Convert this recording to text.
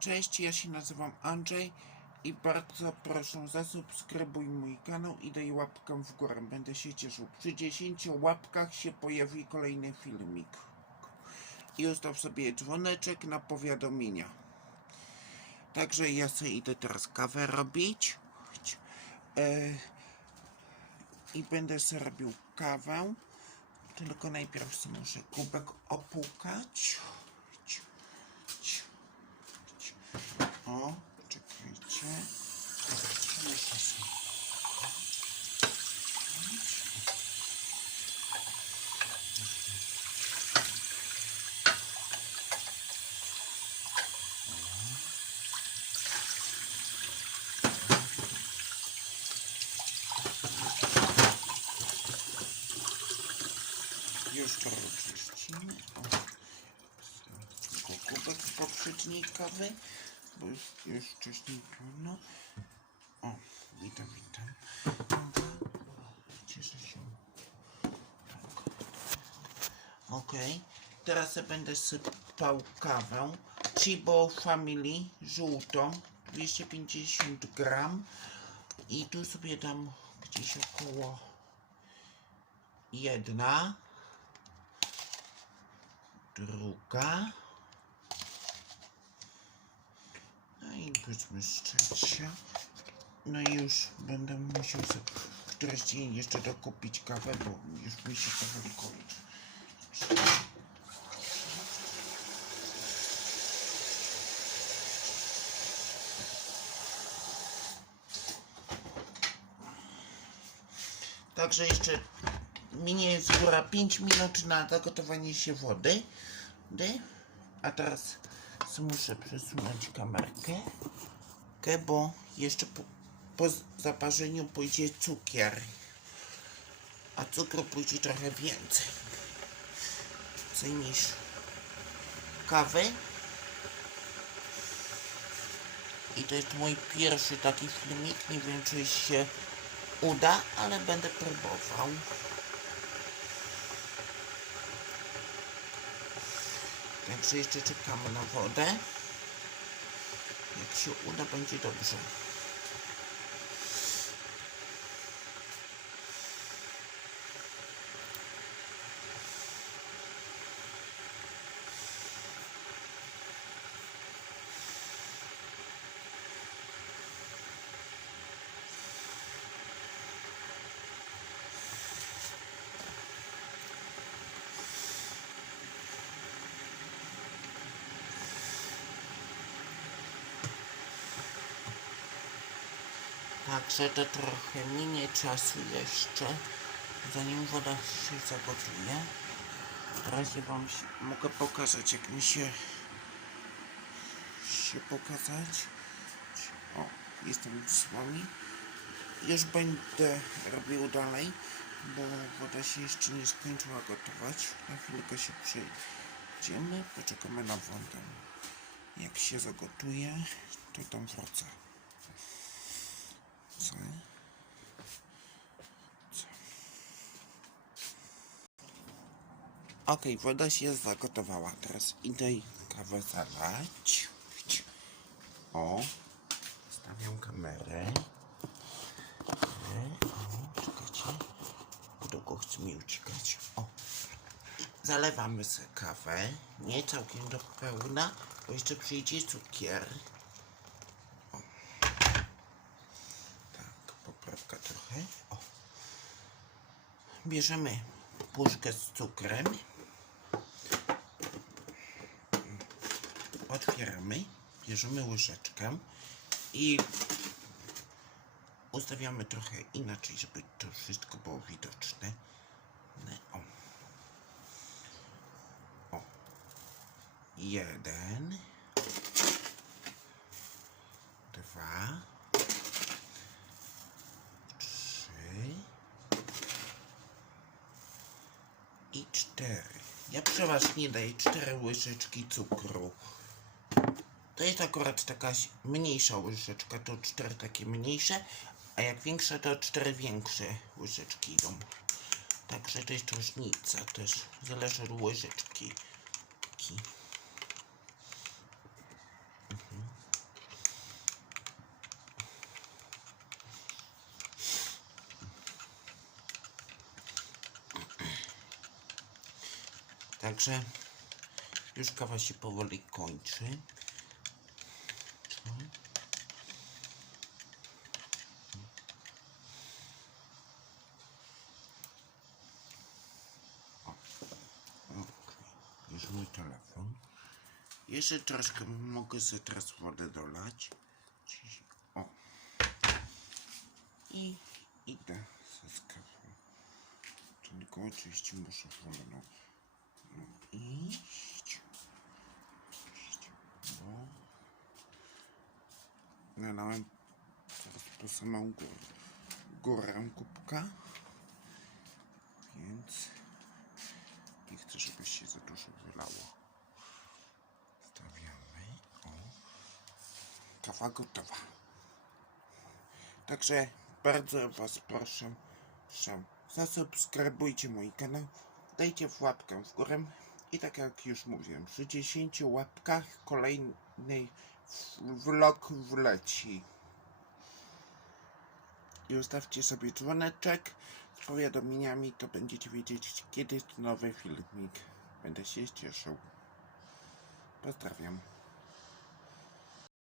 Cześć, ja się nazywam Andrzej i bardzo proszę zasubskrybuj mój kanał i daj łapkę w górę. Będę się cieszył. Przy 10 łapkach się pojawi kolejny filmik. I ustaw sobie dzwoneczek na powiadomienia. Także ja sobie idę teraz kawę robić. E, I będę sobie robił kawę. Tylko najpierw sobie muszę kubek opłukać. O, czekajcie. Już to oczyścimy. O. Kubek poprzedniej kawy, bo już, już wcześniej pełno. O, witam, witam. Cieszę się. Tak. Okej, teraz będę sypał kawę. Chibo Family żółtą, 250 gram. I tu sobie dam gdzieś około jedna, druga. Z trzecia. No i już będę musiał sobie któryś dzień jeszcze dokupić kawę, bo już mi się kawę kończy. Także jeszcze minie z góra 5 minut na zagotowanie się wody. Dy. A teraz sobie muszę przesunąć kamerkę, bo jeszcze po, po zaparzeniu pójdzie cukier. A cukru pójdzie trochę więcej. Co niż kawy. I to jest mój pierwszy taki filmik. Nie wiem, czy się uda, ale będę próbował. Także jeszcze czekamy na wodę. Jak się uda, będzie dobrze. Także to trochę minie czasu jeszcze, zanim woda się zagotuje. Teraz ja wam się, mogę pokazać, jak mi się się pokazać. O, jestem z wami. Już będę robił dalej, bo woda się jeszcze nie skończyła gotować. Na chwilkę się przejdziemy, poczekamy na wodę. Jak się zagotuje, to tam wraca. Co? Okej, woda się zagotowała. Teraz idę kawę zalać. O, stawiam kamerę. O, czekajcie. Długo chce mi uciekać. O. Zalewamy sobie kawę. Nie całkiem do pełna, bo jeszcze przyjdzie cukier. Tak, poprawka trochę. O. Bierzemy puszkę z cukrem. Otwieramy. Bierzemy łyżeczkę i ustawiamy trochę inaczej, żeby to wszystko było widoczne. O. O. Jeden. Dwa. trzy i cztery. Ja przeważnie daję cztery łyżeczki cukru. To jest akurat taka mniejsza łyżeczka, to cztery takie mniejsze, a jak większe, to cztery większe łyżeczki idą. Także to jest różnica też, zależy od łyżeczki. Także już kawa się powoli kończy. Już mój telefon. Jeszcze troszkę mogę sobie teraz wodę dolać. O. I idę ze kawą. Tylko oczywiście muszę wolno no, iść. iść. Bo nalałem teraz po samą górę, górę kubka. Więc nie chcę, żeby się za dużo wylało. Stawiamy. O. Kawa gotowa. Także bardzo Was proszę, proszę, zasubskrybujcie mój kanał, dajcie w łapkę w górę i tak jak już mówiłem, przy 10 łapkach kolejny vlog wleci. I ustawcie sobie dzwoneczek z powiadomieniami, to będziecie wiedzieć kiedy nowy filmik. Będę się cieszył. Pozdrawiam.